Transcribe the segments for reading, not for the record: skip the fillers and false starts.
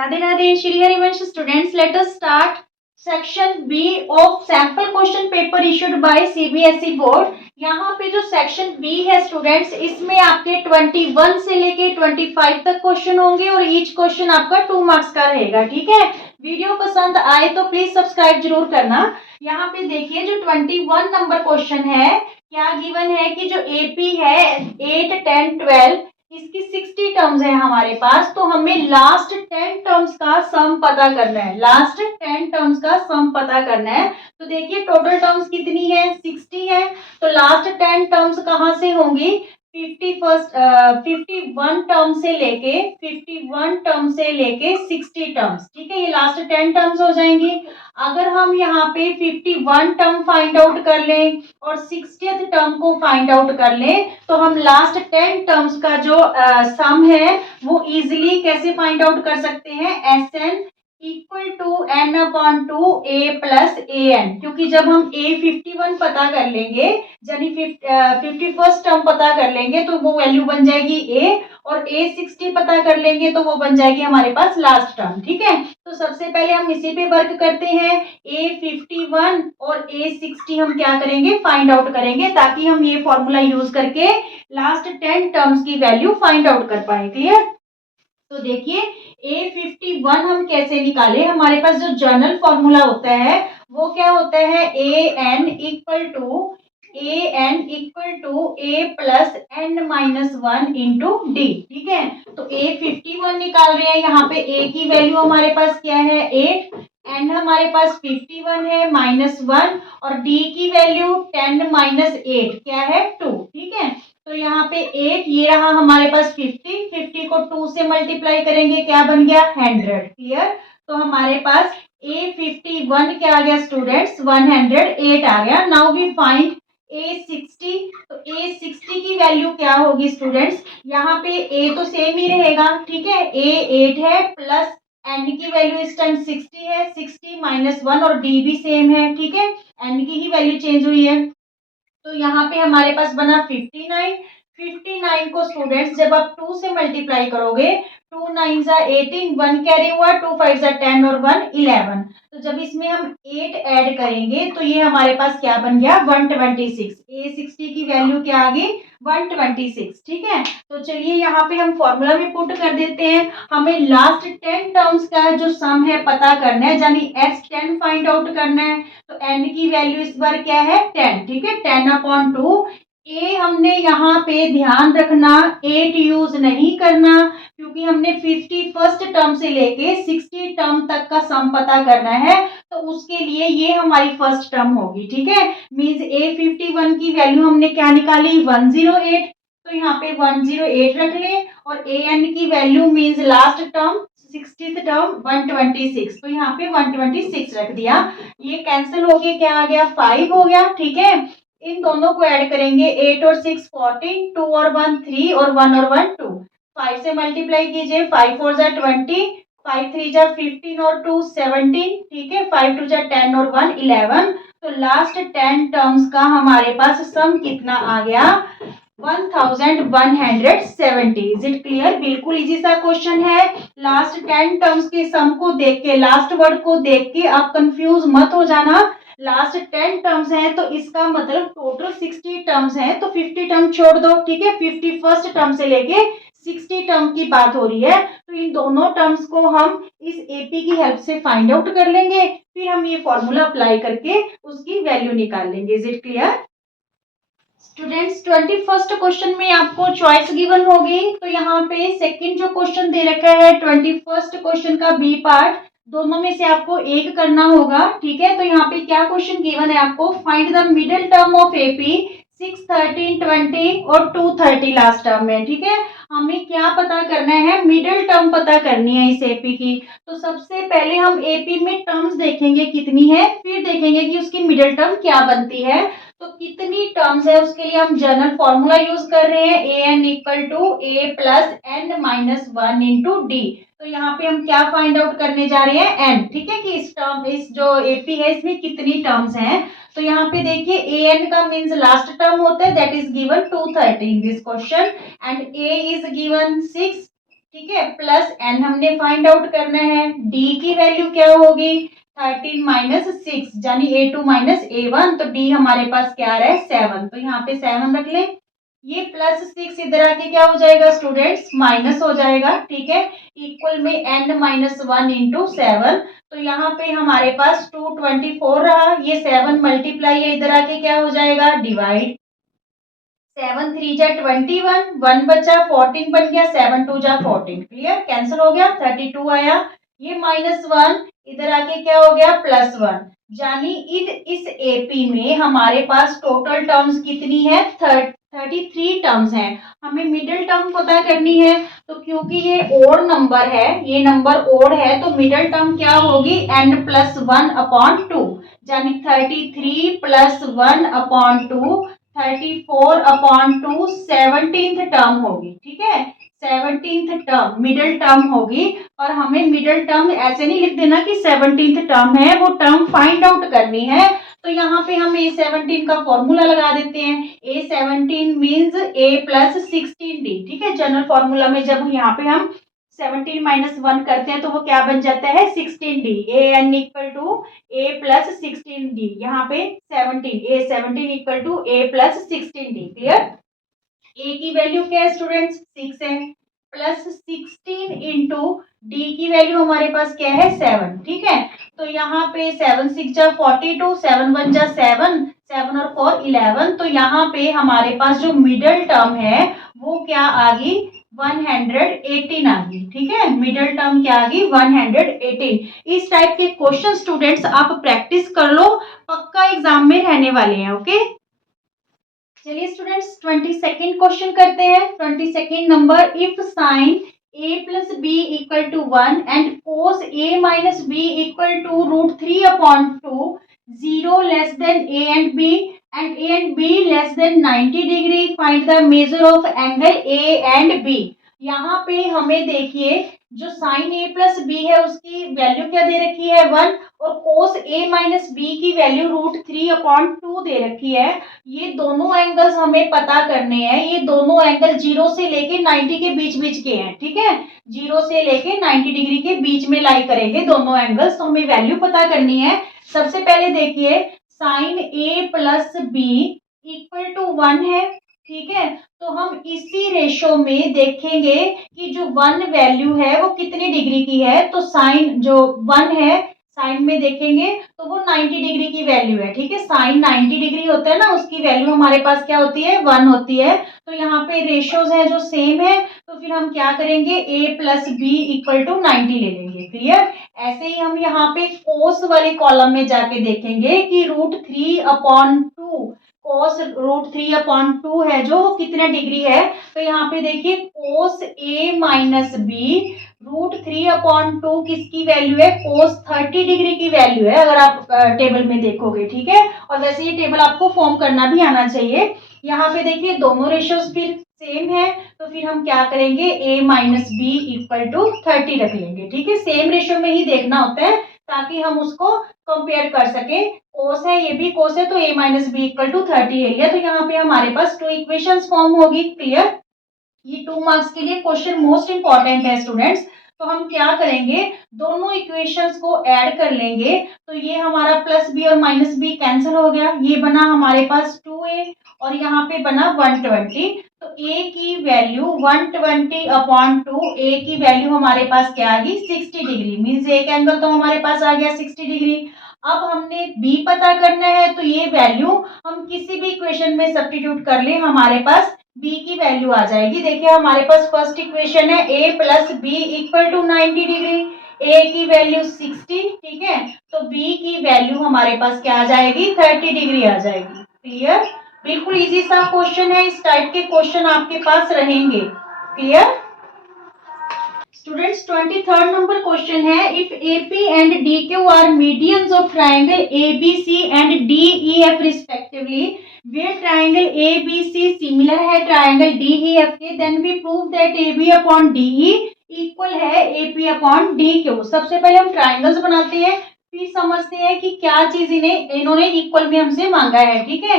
Radhe Radhe Shri Harivansh students, let us start section b of sample question paper issued by CBSE board. यहाँ पे जो section B है students, इसमें आपके 21 से लेके 25 तक क्वेश्चन होंगे और ईच क्वेश्चन आपका 2 मार्क्स का रहेगा। ठीक है, वीडियो पसंद आए तो प्लीज सब्सक्राइब जरूर करना। यहाँ पे देखिए जो 21 नंबर क्वेश्चन है, क्या गिवन है कि जो एपी है 8, 10, 12 इसकी 60 टर्म्स है हमारे पास, तो हमें लास्ट 10 टर्म्स का सम पता करना है। लास्ट 10 टर्म्स का सम पता करना है। तो देखिए टोटल टर्म्स कितनी है, 60 है। तो लास्ट 10 टर्म्स कहाँ से होंगी, 51 टर्म से लेके 60 टर्म्स। ठीक है, ये लास्ट 10 टर्म्स हो जाएंगी। अगर हम यहाँ पे 51 टर्म फाइंड आउट कर लें और 60th टर्म को फाइंड आउट कर लें, तो हम लास्ट 10 टर्म्स का जो सम है वो इजीली कैसे फाइंड आउट कर सकते हैं, s n equal to n upon two A plus a n. क्योंकि जब हम ए 51 पता कर लेंगे यानी 51st टर्म पता कर लेंगे तो वो वैल्यू बन जाएगी ए, और ए 60 पता कर लेंगे तो वो बन जाएगी हमारे पास लास्ट टर्म। ठीक है, तो सबसे पहले हम इसी पे वर्क करते हैं। ए 51 और ए 60 हम क्या करेंगे, फाइंड आउट करेंगे, ताकि हम ये फॉर्मूला यूज करके लास्ट 10 टर्म्स की वैल्यू फाइंड आउट कर पाए। क्लियर। तो देखिए A51 हम कैसे निकाले, हमारे पास जो जनरल फॉर्मूला होता है वो क्या होता है, A n equal to A plus n minus 1 into d. ठीक है, तो A51 निकाल रहे हैं, यहाँ पे A की वैल्यू हमारे पास क्या है 8, n हमारे पास 51 है -1 और d की वैल्यू 10 माइनस 8 क्या है 2। ठीक है, तो यहाँ पे 8 ये रहा हमारे पास 50 को 2 से मल्टीप्लाई करेंगे क्या बन गया 100। क्लियर। तो हमारे पास A51 क्या आ गया स्टूडेंट्स 108 आ गया। Now we find A60। तो A60 की वैल्यू क्या होगी स्टूडेंट्स, यहाँ पे A तो सेम ही रहेगा। ठीक है, A 8 है प्लस n की वैल्यू इस टाइम 60 है, 60 माइनस 1 और d भी सेम है। ठीक है, n की ही वैल्यू चेंज हुई है। तो यहाँ पे हमारे पास बना 59 को स्टूडेंट्स जब आप 2 से मल्टीप्लाई करोगे, 2 9 जा 18, 1 कैरी हुआ, 2 5 जा 10 और 1 11। तो जब इसमें हम 8 ऐड करेंगे तो ये हमारे पास क्या बन गया 126। A60 की वैल्यू क्या आ गई 126। ठीक है, तो चलिए यहाँ पे हम फॉर्मूला में पुट कर देते हैं। हमें लास्ट 10 टर्म्स का जो सम है पता करना है, यानी S10 फाइंड आउट करना है। तो n की वैल्यू इस बार क्या है 10। ठीक है, 10 अपॉन 2। ए हमने यहाँ पे ध्यान रखना 8 यूज नहीं करना, क्योंकि हमने 51st टर्म से लेके 60 टर्म तक का सम पता करना है, तो उसके लिए ये हमारी फर्स्ट टर्म होगी। ठीक है, मींस A51 की वैल्यू हमने क्या निकाली 108, तो यहाँ पे 108 रख ले, और an की value means last term 60th term 126, तो यहाँ पे 126 रख दिया। ये कैंसिल हो गया, क्या आ गया 5 हो गया। ठीक है, इन दोनों को ऐड करेंगे 8 और 6 14, 2 और 1 3 और 1 और 1 2। 5 से मल्टीप्लाई कीजिए, 5 4 जा 20, 5 3 जा 15 और 2 17। ठीक है, 5 2 जा 10 और 1 11। तो लास्ट 10 टर्म्स का हमारे पास सम कितना आ गया 1170। Is it clear. बिल्कुल इजी सा क्वेश्चन है। लास्ट 10 टर्म्स के सम को देख के, लास्ट वर्ड को देख के आप कंफ्यूज मत हो जाना। लास्ट 10 टर्म्स हैं तो इसका मतलब टोटल 60 टर्म्स हैं, तो 50 टर्म छोड़ दो। ठीक है, 51st टर्म से लेके 60 टर्म की बात हो रही है, तो इन दोनों टर्म्स को हम इस एपी की हेल्प से फाइंड आउट कर लेंगे, फिर हम ये फॉर्मूला अप्लाई करके उसकी वैल्यू निकाल लेंगे। Is it clear students. 21st question में आपको चॉइस गिवन होगी, तो यहाँ पे सेकंड जो क्वेश्चन दे रखा है 21st क्वेश्चन का बी पार्ट, दोनों में से आपको एक करना होगा। ठीक है, तो यहाँ पे क्या क्वेश्चन गिवन है आपको, find the middle term of AP 6 13 20 और 230 लास्ट टर्म में। ठीक है, हमें क्या पता करना है, मिडिल टर्म पता करनी है इस एपी की। तो सबसे पहले हम एपी में टर्म्स देखेंगे कितनी है, फिर देखेंगे कि उसकी मिडिल टर्म क्या बनती है। तो कितनी टर्म्स है उसके लिए हम जनरल फॉर्मूला यूज कर रहे हैं, A N equal to A plus N minus 1 into D. तो यहाँ पे हम क्या फाइंड आउट करने जा रहे हैं एन। ठीक है, कि इस जो एपी है इसमें कितनी टर्म्स हैं। तो यहाँ पे देखिए ए एन का मीन्स लास्ट टर्म होता है, that is given 230 in this question, and A is given 6 ठीक है, प्लस n हमने फाइंड आउट करना है। d की वैल्यू क्या होगी, 13 माइनस 6 यानी a2 माइनस a1, तो d हमारे पास क्या आ रहा है 7, तो यहाँ पे 7 रख लें। ये प्लस 6 इधर आके क्या हो जाएगा स्टूडेंट्स, माइनस हो जाएगा। ठीक है, इक्वल में n माइनस 1 इंटू 7, तो यहाँ पे हमारे पास 224 रहा। ये 7 मल्टीप्लाई है, इधर आके क्या हो जाएगा डिवाइड। 7 3 जा 21, 1 बचा 14 बन गया, 7 2 जा 14, क्लियर, कैंसिल हो गया, 32 आया। ये -1 इधर आके क्या हो गया +1, यानी इस एपी में हमारे पास टोटल टर्म्स कितनी है 33 टर्म्स हैं। हमें मिडिल टर्म पता करनी है, तो क्योंकि ये ओड नंबर है, ये नंबर ओड है, तो मिडिल टर्म क्या होगी n+1/2, यानी 33 + 1/2, 34/2 17th टर्म होगी। ठीक है, 17th टर्म मिडिल टर्म होगी। और हमें मिडिल टर्म ऐसे नहीं लिख देना कि 17th टर्म है, वो टर्म फाइंड आउट करनी है। तो यहाँ पे हम A17 का फॉर्मूला लगा देते हैं। A17 means A + 16D। ठीक है, जनरल फॉर्मूला में जब यहाँ पे हम 17 माइनस 1 करते हैं तो वो क्या बन जाता है 16D। an = A + 16D, यहाँ पे 17 A17 = A + 16D, clear. A की वैल्यू क्या है स्टूडेंट्स 6 है, प्लस 16 इंटू डी की वैल्यू हमारे पास क्या है 7। ठीक है, तो यहाँ पे 7 6 जा 42, 7 1 जा 7, 7 और 4 11, तो यहाँ पे हमारे पास जो मिडिल टर्म है वो क्या आ गई 118 आ गई। ठीक है, मिडिल टर्म क्या आ गई 118। इस टाइप के क्वेश्चन स्टूडेंट्स आप प्रैक्टिस कर लो, पक्का एग्जाम में रहने वाले हैं। ओके, चलिए स्टूडेंट्स 22nd क्वेश्चन करते हैं। 22nd number, if sine a + b = 1 and cos a - b = √3/2, 0 less than a and b less than 90 degree, find the measure of angle a and b। यहाँ पे हमें देखिए जो साइन a + b है उसकी value क्या दे रखी है 1, और cos a - b की वैल्यू √3/2 दे रखी है। ये दोनों एंगल्स हमें पता करने हैं। ये दोनों एंगल 0 से लेके 90 के बीच के हैं। ठीक है, 0 से लेके 90 डिग्री के बीच में लाई करेंगे दोनों एंगल्स, तो हमें वैल्यू पता करनी है। सबसे पहले देखिए साइन a + b = 1 है। ठीक है, तो हम इसी रेशो में देखेंगे कि जो 1 वैल्यू है वो कितनी डिग्री की है। तो साइन जो 1 है साइन में देखेंगे तो वो 90 डिग्री की वैल्यू है। ठीक है, साइन 90 डिग्री होता है ना, उसकी वैल्यू हमारे पास क्या होती है 1 होती है। तो यहाँ पे रेशियोज है जो सेम है, तो फिर हम क्या करेंगे a + b = 90 ले लेंगे, क्लियर। ऐसे ही हम यहाँ पे कोस वाले कॉलम में जाके देखेंगे कि √3/2, cos √3/2 है जो कितना डिग्री है। तो यहाँ पे देखिए cos a - b √3/2 किसकी वैल्यू है cos 30 डिग्री की वैल्यू है, अगर आप टेबल में देखोगे। ठीक है, और वैसे ये टेबल आपको फॉर्म करना भी आना चाहिए। यहाँ पे देखिए दोनों रेशियोज फिर सेम है, तो फिर हम क्या करेंगे a - b = 30 रख लेंगे। ठीक है, सेम रेशियो में ही देखना होता है ताकि हम उसको कंपेयर कर सके। कोस है, ये भी कोस है, तो a - b = 30 है, तो यहाँ पे हमारे पास 2 इक्वेशंस फॉर्म होगी, क्लियर। ये 2 मार्क्स के लिए क्वेश्चन मोस्ट इंपॉर्टेंट है स्टूडेंट्स। तो हम क्या करेंगे दोनों इक्वेशंस को ऐड कर लेंगे, तो ये हमारा +b और -b कैंसिल हो गया, ये बना हमारे पास 2a और यहाँ पे बना 120। तो a की वैल्यू 120/2, a की वैल्यू हमारे पास क्या आ गई 60 डिग्री, मीन्स एक एंगल तो हमारे पास आ गया 60 डिग्री। अब हमने b पता करना है, तो ये वैल्यू हम किसी भी इक्वेशन में सब्स्टिट्यूट कर ले, हमारे पास b की वैल्यू आ जाएगी। देखिए हमारे पास फर्स्ट इक्वेशन है a + b = 90 डिग्री, a की वैल्यू 60। ठीक है, तो b की वैल्यू हमारे पास क्या आ जाएगी 30 डिग्री आ जाएगी, क्लियर। बिल्कुल इजी सा क्वेश्चन है, इस टाइप के क्वेश्चन आपके पास रहेंगे, clear. Students 23rd number question है, if AP and DQ are medians of triangle ABC and DEF respectively, where triangle ABC similar है ट्राइंगल DEF के, then we prove that AB/DE equal है AP/DQ। सबसे पहले हम ट्राइंगल्स बनाते हैं, फिर समझते हैं कि क्या चीज इन्होंने इक्वल में हमसे मांगा है। ठीक है,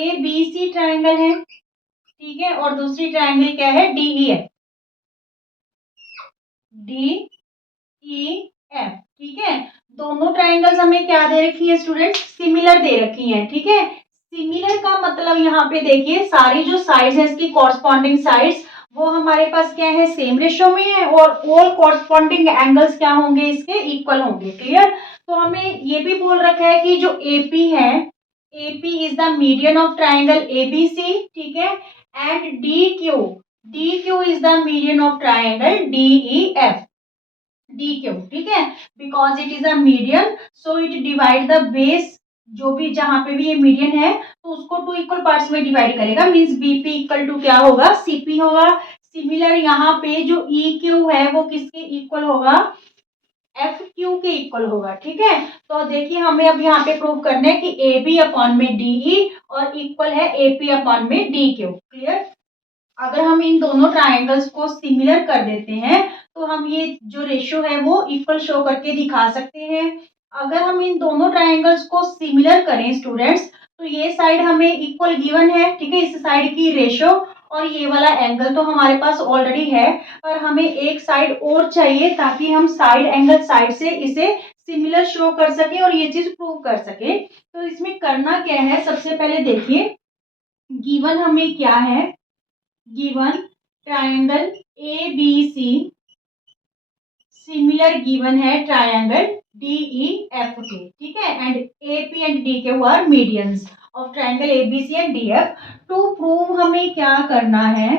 ABC ट्राइंगल है, ठीक है, और दूसरी ट्राइंगल क्या है DEF। D E F. ठीक है, दोनों ट्राइंगल्स हमें क्या दे रखी है स्टूडेंट्स, सिमिलर दे रखी है। ठीक है, सिमिलर का मतलब यहाँ पे देखिए सारी जो साइड्स है इसकी कॉरस्पॉन्डिंग साइड्स वो हमारे पास क्या है, सेम रेशो में है और ऑल कॉरस्पॉन्डिंग एंगल्स क्या होंगे, इसके इक्वल होंगे। क्लियर, तो हमें ये भी बोल रखा है कि जो एपी है, AP is the median of triangle ABC. ठीक है, and D Q is the median of triangle DEF. D Q, ठीक है, because it is a median so it divide the base, जो भी जहां पे भी ये मीडियन है तो उसको टू इक्वल पार्ट्स में डिवाइड करेगा, मींस बीपी इक्वल टू क्या होगा, सीपी होगा। सिमिलर यहाँ पे जो ई क्यू है वो किसके इक्वल होगा, एफ क्यू के इक्वल होगा। ठीक है, तो देखिए हमें अब यहाँ पे प्रूव करना है कि ए बी अपॉन में डीई और इक्वल है एपी अपॉन में डी क्यू। क्लियर, अगर हम इन दोनों ट्राइंगल्स को सिमिलर कर देते हैं तो हम ये जो रेशियो है वो इक्वल शो करके दिखा सकते हैं। अगर हम इन दोनों ट्राइंगल्स को सिमिलर करें स्टूडेंट्स तो ये साइड हमें इक्वल गिवन है। ठीक है, इस साइड की रेशियो और ये वाला एंगल तो हमारे पास ऑलरेडी है, पर हमें एक साइड और चाहिए ताकि हम साइड एंगल साइड से इसे सिमिलर शो कर सके और ये चीज प्रूव कर सके। तो इसमें करना क्या है, सबसे पहले देखिए गिवन हमें क्या है, given triangle A B C similar given है ट्रायंगल डी ई एफ के। ठीक है, and A P and D के are medians of triangle A B C and D F. To prove हमें क्या करना है,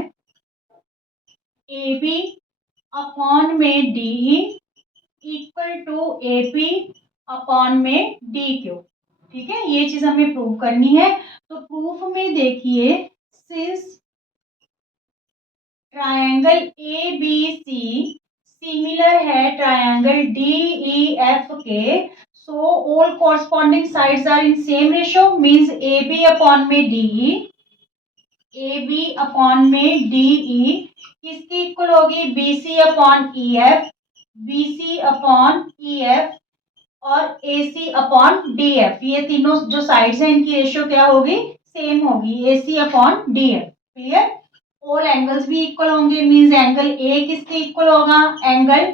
ए बी अपॉन में D equal to A P upon में डी क्यू। ठीक है, ये चीज हमें प्रूव करनी है। तो प्रूफ में देखिए since triangle A B C similar है ट्रायंगल डी ई एफ के, so all corresponding sides are in same ratio, means a B upon में डी ए बी अपॉन में डी ई किसकी इक्वल होगी, बी सी upon ई f, b सी upon ई f और a C upon D f. ये तीनों जो sides हैं इनकी रेशियो क्या होगी, सेम होगी, A C upon D F. Clear, all angles भी इक्वल होंगे, मींस एंगल ए किसके इक्वल होगा, एंगल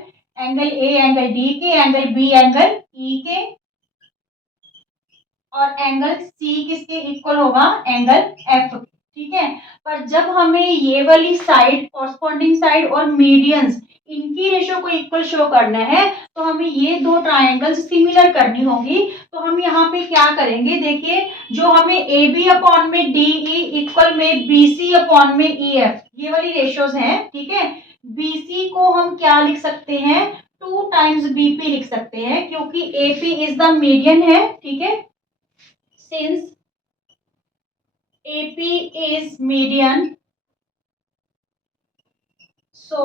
ए एंगल डी के, एंगल बी एंगल ई के और एंगल सी किसके इक्वल होगा, एंगल एफ के। ठीक है, पर जब हमें ये वाली साइड कॉरस्पॉन्डिंग साइड और मीडियंस इनकी रेशियो को इक्वल शो करना है तो हमें ये दो ट्राइंगल्स सिमिलर करनी होगी। तो हम यहाँ पे क्या करेंगे, देखिए जो हमें ए बी अपॉन में डी ई इक्वल में बी सी अपॉन में ई एफ ये वाली रेशियोज हैं। ठीक है, बी सी को हम क्या लिख सकते हैं, 2 टाइम्स बीपी लिख सकते हैं क्योंकि एपी इज द मीडियन है। ठीक है, since AP is median, so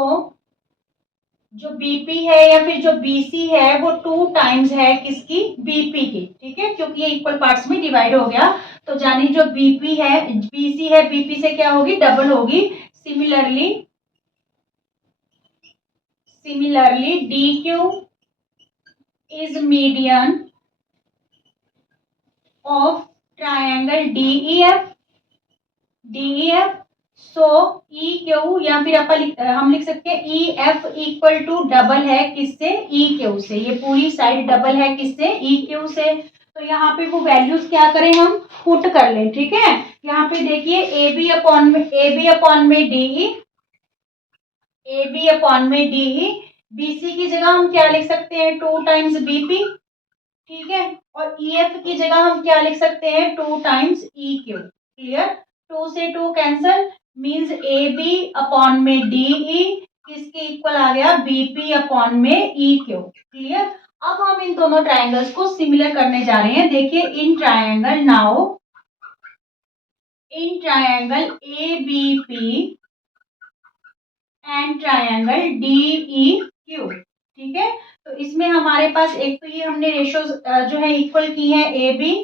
जो BP है या फिर जो BC है वो 2 टाइम्स है किसकी, BP की। ठीक है, क्योंकि ये इक्वल पार्ट्स में डिवाइड हो गया तो जानी जो BP है BC है BP से क्या होगी, डबल होगी। Similarly DQ is median of triangle DEF, so e q या फिर हम लिख सकते हैं e f equal to double है किससे, ई क्यू से। ये पूरी साइड डबल है किससे, ई क्यू से। तो यहाँ पे वो वैल्यूज क्या करें, हम पुट कर लें। ठीक है, यहाँ पे देखिए ए बी अपॉन में डी बीसी की जगह हम क्या लिख सकते हैं, 2 टाइम्स बीपी। ठीक है, और ई एफ की जगह हम क्या लिख सकते हैं, 2 टाइम्स ई क्यू। क्लियर, 2 से 2 cancel, means a B upon में डी ई किसके इक्वल आ गया, बीपी अपॉन में ई क्यू। क्लियर, अब हम इन दोनों ट्राइंगल्स को सिमिलर करने जा रहे हैं। देखिए इन triangle a B p and triangle d E q. ठीक है, तो इसमें हमारे पास एक तो ये हमने रेशियो जो है इक्वल की है, ए बी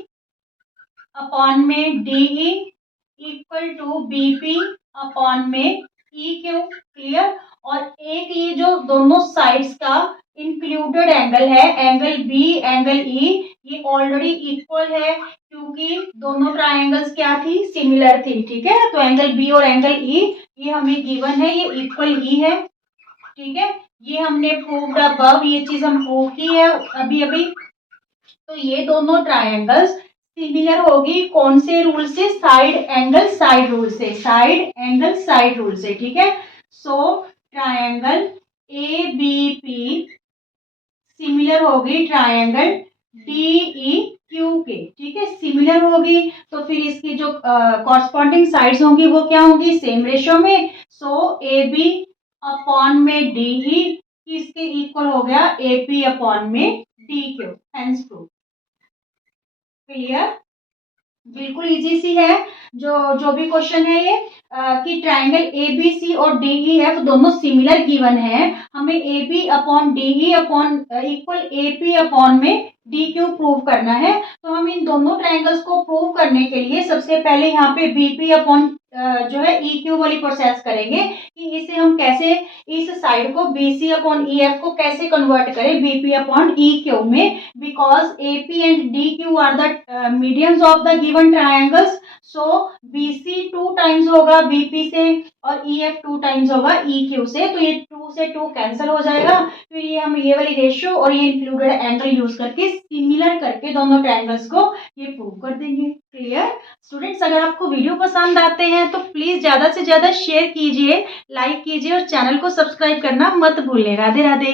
अपॉन में d e equal to BP upon में ई क्यू। क्लियर, और एक ये जो दोनों साइड्स का इंक्लूडेड एंगल है, एंगल बी एंगल ई, ये ऑलरेडी इक्वल है क्योंकि दोनों ट्राइंगल्स क्या थी, सिमिलर थी। ठीक है, तो एंगल बी और एंगल ई ये हमें गिवन है, ये इक्वल ही है। ठीक है, ये हमने प्रूव्ड अबव, ये चीज हम प्रूव की है अभी अभी। तो ये दोनों ट्रायंगल्स सिमिलर होगी कौन से रूल से? साइड एंगल साइड रूल से, साइड एंगल साइड रूल से, ठीक है। So triangle A B P similar होगी ट्रायंगल डी ई क्यू के, ठीक है, सिमिलर होगी। तो फिर इसकी जो कॉरस्पॉन्डिंग साइड्स होंगी वो क्या होंगी? सेम रेशियो में। सो ए बी अपॉन में डी ई किसके इक्वल हो गया? ए पी अपॉन में D Q, hence proof. Clear? बिल्कुल इजी सी है। जो भी क्वेश्चन है ये कि ट्राइंगल ए बी सी और डी ई एफ दोनों सिमिलर गिवन है, हमें a B upon d e upon equal a P upon में डी क्यू प्रूव करना है। तो हम इन दोनों ट्राइंगल्स को प्रूव करने के लिए सबसे पहले यहाँ पे बी पी अपॉन जो है ई क्यू वाली प्रोसेस करेंगे कि इसे हम कैसे, इस साइड को बी सी अपॉन ई एफ को कैसे कन्वर्ट करें B P upon E Q में, because A P and D Q are the mediums of the given triangles. So B C 2 times होगा बी पी से और ई एफ 2 टाइम्स होगा E Q से, तो ये 2 से 2 कैंसिल हो जाएगा। फिर ये हम ये वाली रेशियो और ये इंक्लूडेड एंगल यूज करके सिमिलर करके दोनों ट्रायंगल्स को ये प्रूव कर देंगे। क्लियर? स्टूडेंट्स, अगर आपको वीडियो पसंद आते हैं तो प्लीज ज्यादा से ज्यादा शेयर कीजिए, लाइक कीजिए और चैनल को सब्सक्राइब करना मत भूलें। राधे राधे।